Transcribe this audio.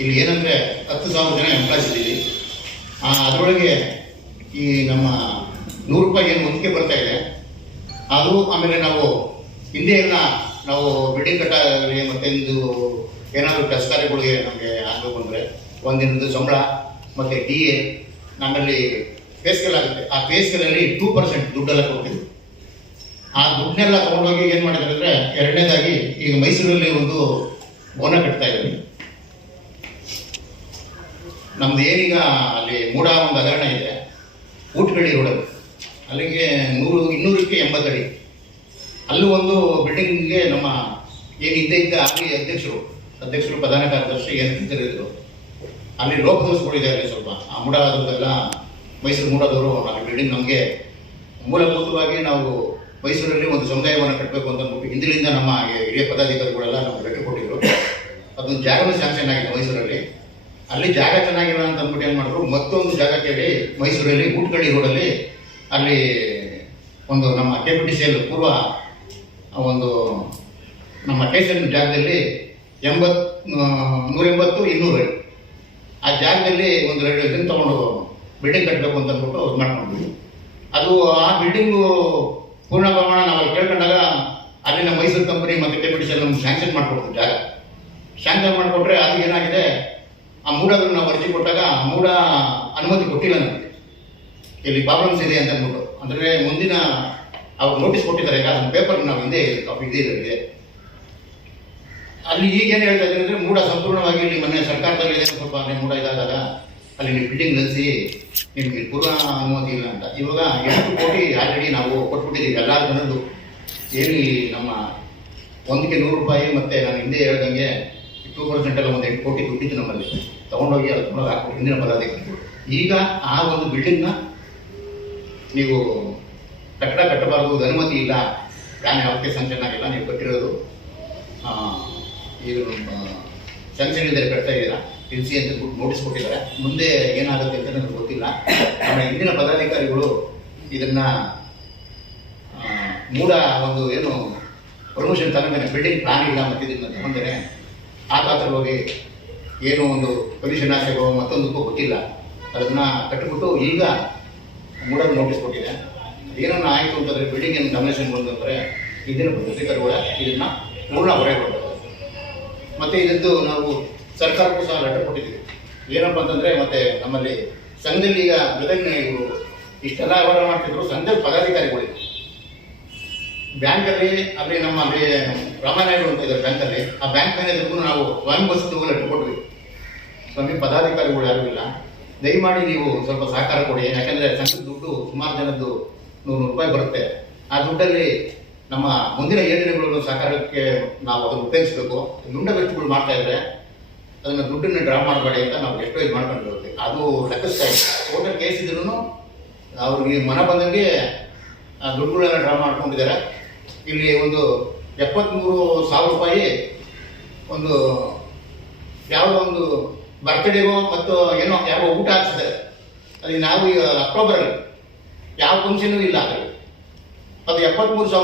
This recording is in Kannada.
ಇಲ್ಲಿ ಏನಂದರೆ ಹತ್ತು ಸಾವಿರ ಜನ ಎಂಪ್ಲಾಯ್ಸ್ ಇದ್ದೀವಿ. ಅದರೊಳಗೆ ಈ ನಮ್ಮ ನೂರು ರೂಪಾಯಿ ಏನು ಮುಂದಕ್ಕೆ ಬರ್ತಾ ಇದೆ. ಅದು ಆಮೇಲೆ ನಾವು ಹಿಂದೆ ಎಲ್ಲ ನಾವು ಬಿಲ್ಡಿಂಗ್ ಕಟ್ಟಾಗಲಿ ಇಂದು ಏನಾದರೂ ಕೆಲಸ ಕಾರ್ಯಗಳಿಗೆ ನಮಗೆ ಆಗಬೇಕು ಅಂದರೆ ಒಂದಿನದ್ದು ಸಂಬಳ, ಮತ್ತು ಡಿ ಎ ನಮ್ಮಲ್ಲಿ ಪೇಸ್ಕಲ್ ಆಗುತ್ತೆ. ಆ ಪೇಸ್ಕಲಲ್ಲಿ ಟೂ ಪರ್ಸೆಂಟ್ ದುಡ್ಡೆಲ್ಲ ಕೊಡ್ತೀವಿ. ಆ ದುಡ್ಡನ್ನೆಲ್ಲ ತೊಗೊಂಡೋಗಿ ಏನು ಮಾಡಿದ್ರೆ ಅಂದರೆ ಎರಡನೇದಾಗಿ ಈಗ ಮೈಸೂರಲ್ಲಿ ಒಂದು ಬೋನ ಕಟ್ತಾ ಇದ್ದೀವಿ ನಮ್ದು ಏನೀಗ ಅಲ್ಲಿ ಮೂಡ ಒಂದು ಹಗರಣ ಇದೆ, ಊಟಗಡಿ ರೋಡಲ್ಲಿ ಅಲ್ಲಿಗೆ ನೂರು, ಇನ್ನೂರಕ್ಕೆ ಎಂಬತ್ತಡಿ ಅಲ್ಲೂ ಒಂದು ಬಿಲ್ಡಿಂಗ್ಗೆ ನಮ್ಮ ಏನು ಹಿಂದೆ ಇದ್ದ ಅಲ್ಲಿ ಅಧ್ಯಕ್ಷರು ಅಧ್ಯಕ್ಷರು, ಪ್ರಧಾನ ಕಾರ್ಯದರ್ಶಿ ಏನು ಅಲ್ಲಿ ಲೋಪದೋಷಗಳಿದೆ ಅಲ್ಲಿ ಸ್ವಲ್ಪ. ಆ ಮೂಡಾದವ್ರದ್ದೆಲ್ಲ ಮೈಸೂರು ಮೂಡಾದವರು ಅಲ್ಲಿ ಬಿಲ್ಡಿಂಗ್ ನಮಗೆ ಮೂಲಭೂತವಾಗಿ ನಾವು ಮೈಸೂರಲ್ಲಿ ಒಂದು ಸಮುದಾಯವನ್ನು ಕಟ್ಟಬೇಕು ಅಂತ ಅಂದ್ಬಿಟ್ಟು ಹಿಂದಿನಿಂದ ನಮ್ಮ ಹಿರಿಯ ಪದಾಧಿಕಾರಿಗಳೆಲ್ಲ ನಮ್ಗೆ ಭೇಟಿ ಕೊಟ್ಟಿದ್ರು. ಅದೊಂದು ಜಾಗನೂ ಸ್ಯಾಂಕ್ಷನ್ ಆಗಿದೆ ಮೈಸೂರಲ್ಲಿ. ಅಲ್ಲಿ ಜಾಗ ಚೆನ್ನಾಗಿಲ್ಲ ಅಂತ ಅಂದ್ಬಿಟ್ಟು ಏನು ಮಾಡಿದ್ರು? ಮತ್ತೊಂದು ಜಾಗ ಕೇಳಿ, ಮೈಸೂರಲ್ಲಿ ಗೂಟ್ಗಳಿ ರೋಡಲ್ಲಿ ಅಲ್ಲಿ ಒಂದು ನಮ್ಮ ಕೆ ಪಿ ಟಿ ಪೂರ್ವ ಒಂದು ನಮ್ಮ ಟೇಷನ್ ಜಾಗದಲ್ಲಿ ಎಂಬತ್ತು ಇನ್ನೂರು ಅಡಿ ಆ ಜಾಗದಲ್ಲಿ ಒಂದು ಎರಡು ಇದನ್ನು ತಗೊಂಡು ಬಿಲ್ಡಿಂಗ್ ಕಟ್ಟಬೇಕು ಅಂತ ಅಂದ್ಬಿಟ್ಟು ಇದು ಮಾಡ್ಕೊಂಡ್ವಿ. ಅದು ಆ ಬಿಲ್ಡಿಂಗು ಪೂರ್ಣ ಪ್ರಮಾಣ ನಾವು ಕೇಳ್ಕೊಂಡಾಗ ಅಲ್ಲಿನ ಮೈಸೂರು ಕಂಪನಿ ಮತ್ತು K P T C L ನಮ್ಗೆ ಸ್ಯಾಂಕ್ಷನ್ ಮಾಡಿಕೊಡ್ತೀವಿ ಜಾಗ. ಸ್ಯಾಂಕ್ಷನ್ ಮಾಡಿಕೊಟ್ರೆ ಅದು ಏನಾಗಿದೆ? ಆ ಮೂಡನ್ನು ನಾವು ಅರ್ಜಿ ಕೊಟ್ಟಾಗ ಆ ಮೂಡ ಅನುಮತಿ ಕೊಟ್ಟಿಲ್ಲ ನಮಗೆ ಇಲ್ಲಿ ಪ್ರಾಬ್ಲಮ್ಸ್ ಇದೆ ಅಂತ ಅಂದ್ಬಿಟ್ಟು. ಅಂದರೆ ಮುಂದಿನ ಅವ್ರು ನೋಟಿಸ್ ಕೊಟ್ಟಿದ್ದಾರೆ, ಈಗ ಅದನ್ನ ಪೇಪರ್ ನಾವು ಹಿಂದೆ ಕಾಪಿ ಇದೆ ಇದೆ ಅಲ್ಲಿ ಈಗೇನು ಹೇಳ್ತಾ ಇದ್ದಾರೆ ಅಂದರೆ ಮೂಡ ಸಂಪೂರ್ಣವಾಗಿ ಇಲ್ಲಿ ಮೊನ್ನೆ ಸರ್ಕಾರದಲ್ಲಿ ಇದೆ ಸ್ವಲ್ಪ ಮೂಡ ಇದಾದಾಗ ಅಲ್ಲಿ ನೀವು ಬಿಲ್ಡಿಂಗ್ ನಿಲ್ಲಿಸಿ ನಿಮಗೆ ಪೂರ್ವ ಅನುಮತಿ ಇಲ್ಲ ಅಂತ. ಇವಾಗ ಎಂಟು ಕೋಟಿ ಆಲ್ರೆಡಿ ನಾವು ಕೊಟ್ಬಿಟ್ಟಿದ್ದೀವಿ. ಎಲ್ಲ ಜನದ್ದು ಏನು ನಮ್ಮ ಒಂದಕ್ಕೆ ನೂರು ರೂಪಾಯಿ ಮತ್ತೆ ನಾನು ಹಿಂದೆ ಹೇಳ್ದಂಗೆ ಟೂ ಪರ್ಸೆಂಟ್ ಎಲ್ಲ ಒಂದು ಎಂಟು ಕೋಟಿ ದುಡ್ಡಿದ್ದು ನಮ್ಮಲ್ಲಿ. ತೊಗೊಂಡೋಗಿ ಅದು ತಗೊಂಡೋಗಿ ಹಾಕ್ಬಿಟ್ಟು ಹಿಂದಿನ ಪದಾಧಿಕಾರಿಗಳು ಈಗ ಆ ಒಂದು ಬಿಲ್ಡಿಂಗ್ನ ನೀವು ಕಟ್ಟಡ ಕಟ್ಟಬಾರದು, ಅನುಮತಿ ಇಲ್ಲ ಪ್ಲಾನ್ ಯಾವತ್ತೇ ಸಂಚನ ಆಗಿಲ್ಲ, ನೀವು ಕಟ್ಟಿರೋದು ಇದು ಸಂಚನ ಇದ್ದರೆ ಕಟ್ತಾ ಇದ್ದೀರಾ? ತಿಳಿಸಿ ಅಂತ ನೋಟಿಸ್ ಕೊಟ್ಟಿದ್ದಾರೆ. ಮುಂದೆ ಏನಾಗುತ್ತೆ ಅಂತ ನನಗೆ ಗೊತ್ತಿಲ್ಲ. ನಮ್ಮ ಹಿಂದಿನ ಪದಾಧಿಕಾರಿಗಳು ಇದನ್ನ ಮೂಲ ಒಂದು ಏನು ಪ್ರಮೋಷನ್ ತಗೊಂಡೇನೆ ಬಿಲ್ಡಿಂಗ್ ಪ್ಲಾನ್ ಇಲ್ಲ ಮತ್ತು ತಗೊಂಡರೆ ತಗೊಂಡೇನೆ ಆ ಹೋಗಿ ಏನು ಒಂದು ಪೊಲ್ಯೂಷನ್ ಆಸೆಗೋ ಮತ್ತೊಂದಕ್ಕೂ ಗೊತ್ತಿಲ್ಲ ಅದನ್ನ ಕಟ್ಟಿಬಿಟ್ಟು ಈಗ ಮೂಡಲು ನೋಟಿಸ್ ಕೊಟ್ಟಿದೆ. ಏನನ್ನ ಆಯಿತು ಅಂತಂದರೆ ಬಿಲ್ಡಿಂಗ್ ಏನು ಡೊಮಿನೇಷನ್ ಇದರ ಹಿಂದಿನ ಕೂಡ ಇದನ್ನ ಪೂರ್ಣ ಹೊರೆ ಕೊಡ್ತಾರೆ ಮತ್ತು ಇದರದ್ದು ನಾವು ಸರ್ಕಾರಕ್ಕೂ ಸಹ ಲೆಟರ್ ಕೊಟ್ಟಿದ್ದೀವಿ. ಏನಪ್ಪ ಅಂತಂದರೆ ಮತ್ತೆ ನಮ್ಮಲ್ಲಿ ಸಂಘದಲ್ಲಿ ಈಗ ಜೊತೆಗೆ ಇವರು ಇಷ್ಟೆಲ್ಲ ವ್ಯವಹಾರ ಮಾಡ್ತಿದ್ರು, ಸಂಘದ ಪದಾಧಿಕಾರಿಗಳಿದ್ರು. ಬ್ಯಾಂಕಲ್ಲಿ, ಅಲ್ಲಿ ನಮ್ಮ ಅಲ್ಲಿ ರಾಮನಾಯ್ಡು ಅಂತ ಇದ್ದಾರೆ ಬ್ಯಾಂಕಲ್ಲಿ, ಆ ಬ್ಯಾಂಕ್ ಮ್ಯಾನೇಜರ್ಗೂ ನಾವು ಸ್ವಯಂ ಬಸ್ದು ಲೆಟರ್ ಕೊಟ್ವಿ. ಸ್ವಾಮಿ, ಪದಾಧಿಕಾರಿಗಳು ಯಾರು ಇಲ್ಲ. ದಯಮಾಡಿ ನೀವು ಸ್ವಲ್ಪ ಸಹಕಾರ ಕೊಡಿ. ಯಾಕಂದ್ರೆ ಸಂಘದ ದುಡ್ಡು ಸುಮಾರು ಜನದ್ದು ನೂರು ರೂಪಾಯಿ ಬರುತ್ತೆ. ಆ ದುಡ್ಡಲ್ಲಿ ನಮ್ಮ ಮುಂದಿನ ಯೋಜನೆಗಳನ್ನು ಸಹಕಾರಕ್ಕೆ ನಾವು ಅದನ್ನು ಉಪಯೋಗಿಸಬೇಕು ದುಂಡ ವೆಚ್ಚಗಳು ಮಾಡ್ತಾ ಇದ್ರೆ ಅದನ್ನ ದುಡ್ಡನ್ನ ಡ್ರಾ ಮಾಡಬೇಡಿ ಅಂತ ನಾವು ಎಷ್ಟೋ ಇದು ಮಾಡ್ಕೊಂಡು ಬರುತ್ತೆ ಅದು ಲೆಕ್ಕಿಸ್ತಾ ಇದೆ ಟೋಟಲ್ ಕೇಸ್ ಇದ್ರೂ ಅವ್ರಿಗೆ ಮನ ಬಂದಂಗೆ ದುಡ್ಡುಗಳೆಲ್ಲ ಡ್ರಾ ಮಾಡ್ಕೊಂಡಿದ್ದಾರೆ. ಇಲ್ಲಿ ಒಂದು ಎಪ್ಪತ್ತ್ಮೂರು ಸಾವಿರ ರೂಪಾಯಿ ಒಂದು ಯಾವುದೋ ಒಂದು ಬರ್ತ್ಡೇಗೋ ಮತ್ತು ಏನೋ ಯಾವ ಊಟ ಹಾಕ್ಸಿದ್ದಾರೆ. ಅಲ್ಲಿ ನಾವು ಅಕ್ಟೋಬರಲ್ಲಿ, ಯಾವ ಫಂಕ್ಷನ್ ಇಲ್ಲ. ಅದು ಎಪ್ಪತ್ತ್ಮೂರು ಸಾವಿರ